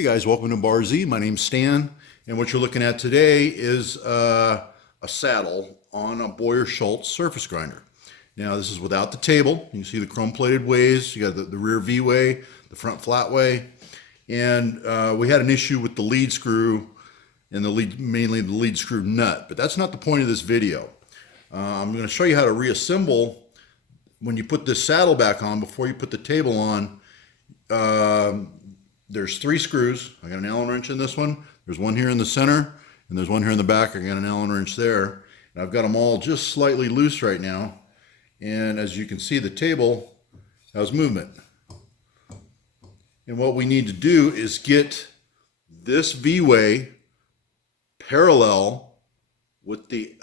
Hey guys, welcome to Bar Z. My name's Stan, and what you're looking at today is a saddle on a Boyer Schultz surface grinder. Now this is without the table. You can see the chrome-plated ways. You got the rear V-way, the front flat way, and we had an issue with the lead screw and mainly the lead screw nut. But that's not the point of this video. I'm going to show you how to reassemble when you put this saddle back on before you put the table on. There's 3 screws. I got an Allen wrench in this one. There's one here in the center, and there's one here in the back. I got an Allen wrench there. And I've got them all just slightly loose right now. And as you can see, the table has movement. And what we need to do is get this V-way parallel with the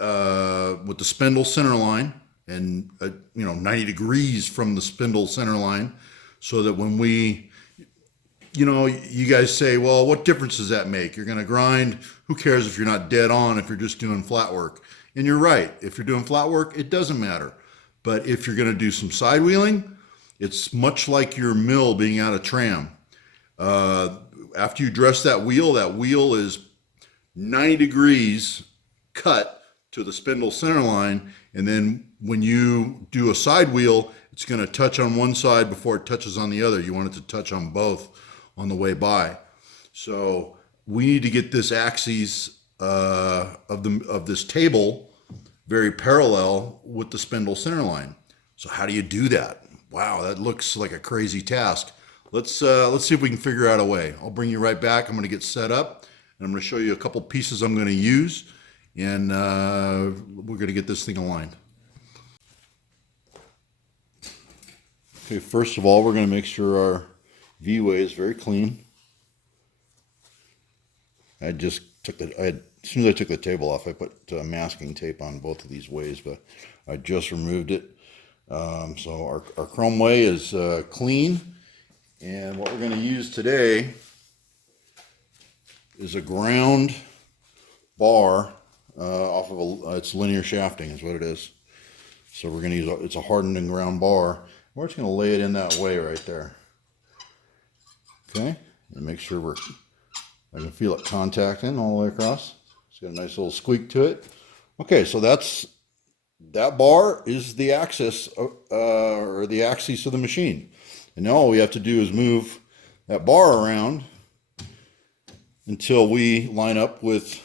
spindle center line, and 90 degrees from the spindle center line, so that when we, you guys say, well, what difference does that make? You're going to grind. Who cares if you're not dead on, if you're just doing flat work? And you're right. If you're doing flat work, it doesn't matter. But if you're going to do some side wheeling, it's much like your mill being out of tram. After you dress that wheel is 90 degrees cut to the spindle center line. And then when you do a side wheel, it's going to touch on one side before it touches on the other. You want it to touch on both on the way by. So we need to get this axis of this table very parallel with the spindle center line. So how do you do that? Wow, that looks like a crazy task. Let's see if we can figure out a way. I'll bring you right back. I'm going to get set up, and I'm going to show you a couple pieces I'm going to use, and we're going to get this thing aligned. Okay, first of all, we're going to make sure our V-way is very clean. As soon as I took the table off, I put masking tape on both of these ways, but I just removed it. So our chrome way is clean, and what we're going to use today is a ground bar off of it's linear shafting is what it is. So we're going to use it's a hardened and ground bar. We're just going to lay it in that way right there. Okay, and make sure I can feel it contacting all the way across. It's got a nice little squeak to it. Okay, so that bar is the axis or the axis of the machine. And now all we have to do is move that bar around until we line up with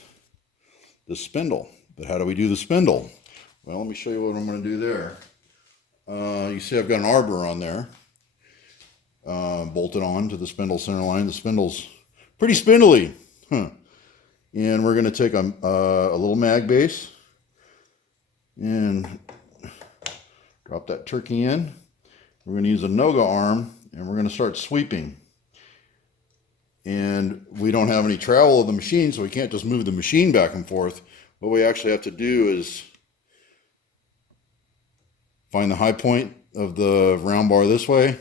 the spindle. But how do we do the spindle? Well, let me show you what I'm going to do there. You see I've got an arbor on there, bolted on to the spindle center line. The spindle's pretty spindly. And we're going to take a little mag base and drop that turkey in. We're going to use a Noga arm, and we're going to start sweeping. And we don't have any travel of the machine, so we can't just move the machine back and forth. What we actually have to do is find the high point of the round bar this way,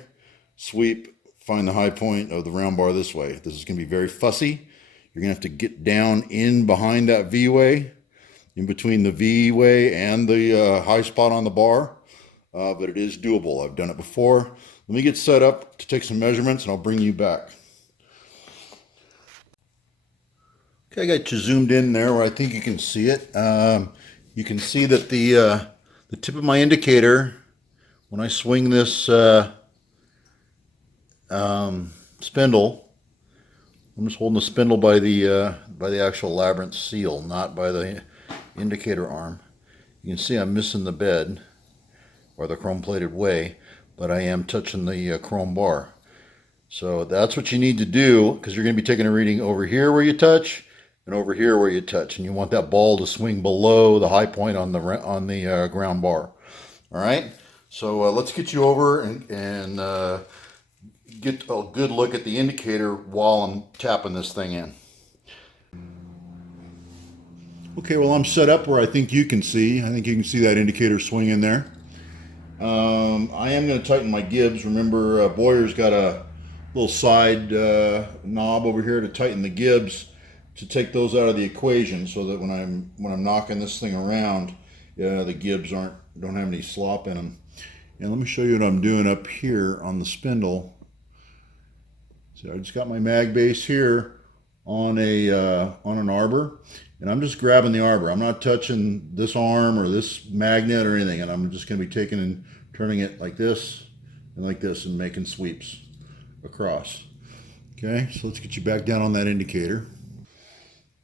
sweep, find the high point of the round bar this way. This is going to be very fussy. You're going to have to get down in behind that V-way, in between the V-way and the high spot on the bar. But it is doable. I've done it before. Let me get set up to take some measurements, and I'll bring you back. Okay, I got you zoomed in there where I think you can see it. You can see that the tip of my indicator, when I swing this spindle, I'm just holding the spindle by the actual labyrinth seal, not by the indicator arm. You can see I'm missing the bed, or the chrome-plated way, but I am touching the chrome bar. So that's what you need to do, because you're going to be taking a reading over here where you touch, and over here where you touch, and you want that ball to swing below the high point on the ground bar. All right, so let's get you over and get a good look at the indicator while I'm tapping this thing in. Okay, well, I'm set up where I think you can see. I think you can see that indicator swinging there. I am going to tighten my gibs. Remember, Boyer's got a little side knob over here to tighten the gibs, to take those out of the equation, so that when I'm knocking this thing around, the gibs don't have any slop in them. And let me show you what I'm doing up here on the spindle. So I just got my mag base here on an arbor, and I'm just grabbing the arbor. I'm not touching this arm or this magnet or anything, and I'm just going to be taking and turning it like this and like this and making sweeps across. Okay, so let's get you back down on that indicator.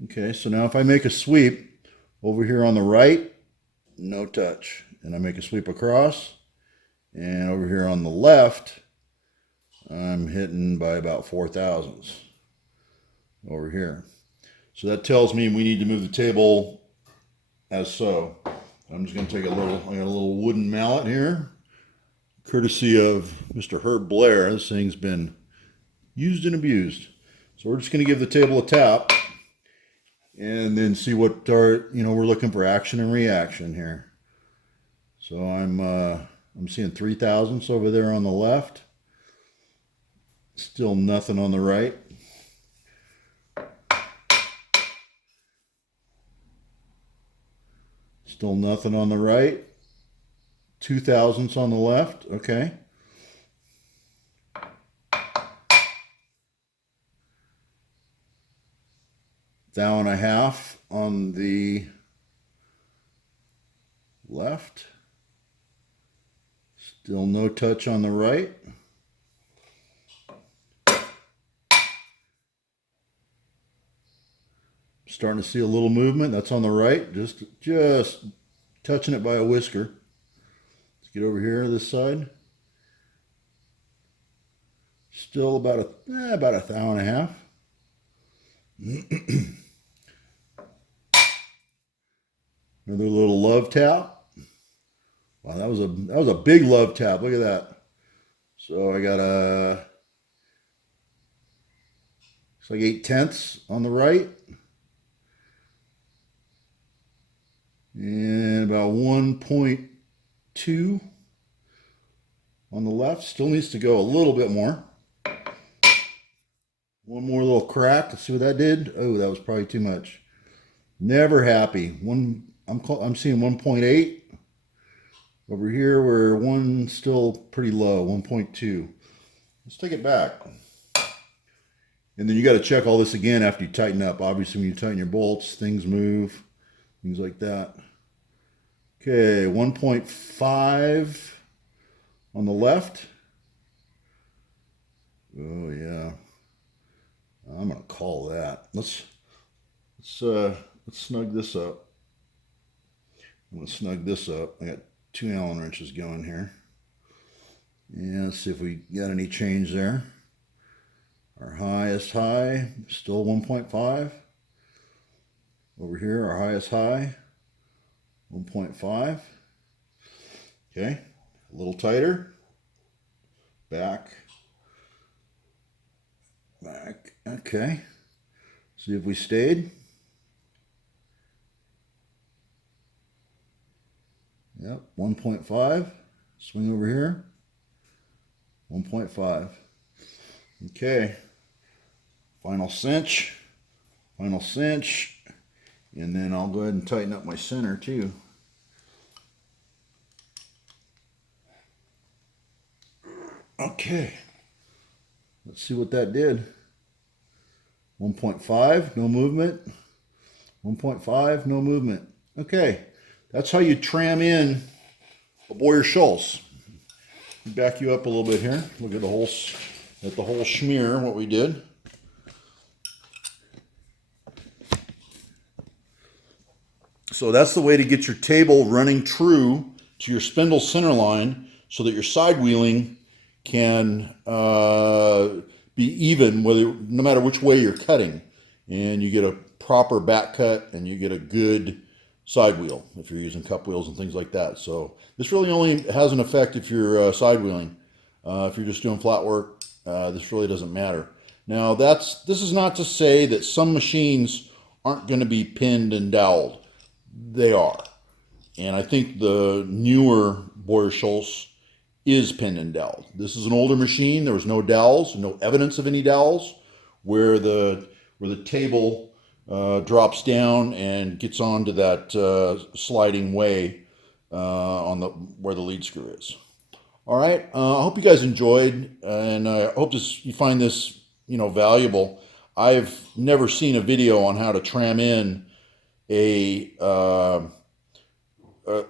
Okay, so now if I make a sweep over here on the right, no touch, and I make a sweep across, and over here on the left, I'm hitting by about 4 thousandths over here. So that tells me we need to move the table as so. I'm just going to take I got a little wooden mallet here, courtesy of Mr. Herb Blair. This thing's been used and abused. So we're just going to give the table a tap and then see what we're looking for action and reaction here. So I'm seeing 3 thousandths over there on the left. Still nothing on the right. Still nothing on the right. 2 thousandths on the left. Okay. Thou and a half on the left. Still no touch on the right. Starting to see a little movement. That's on the right. Just touching it by a whisker. Let's get over here this side. Still about a thou and a half. Another little love tap. Wow, that was a big love tap. Look at that. So I got looks like 8/10 on the right. And about 1.2 on the left. Still needs to go a little bit more. One more little crack. Let's see what that did. Oh, that was probably too much. Never happy. I'm seeing 1.8. Over here, we're one still pretty low, 1.2. Let's take it back. And then you got to check all this again after you tighten up. Obviously, when you tighten your bolts, things move, things like that. Okay, 1.5 on the left. Oh yeah, I'm gonna call that. Let's snug this up. I'm gonna snug this up. I got 2 Allen wrenches going here. And let's see if we got any change there. Our highest high, still 1.5. Over here, our highest high, 1.5. Okay, a little tighter. Back. Okay. See if we stayed. Yep, 1.5. Swing over here. 1.5. Okay. Final cinch. Final cinch. And then I'll go ahead and tighten up my center too. Okay. Let's see what that did. 1.5, no movement. 1.5, no movement. Okay. That's how you tram in a Boyer Schultz. Back you up a little bit here. Look at the whole schmear, what we did. So that's the way to get your table running true to your spindle center line so that your side wheeling can be even no matter which way you're cutting. And you get a proper back cut and you get a good side wheel if you're using cup wheels and things like that. So this really only has an effect if you're side wheeling. If you're just doing flat work, this really doesn't matter. Now this is not to say that some machines aren't going to be pinned and doweled. They are. And I think the newer Boyer Schultz is pinned and doweled. This is an older machine. There was no dowels, no evidence of any dowels, where the table drops down and gets onto that sliding way where the lead screw is. All right. I hope you guys enjoyed, and I hope you find this valuable. I've never seen a video on how to tram in a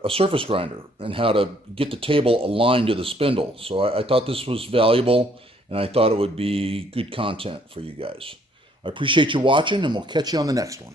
surface grinder and how to get the table aligned to the spindle. So I thought this was valuable, and I thought it would be good content for you guys. I appreciate you watching, and we'll catch you on the next one.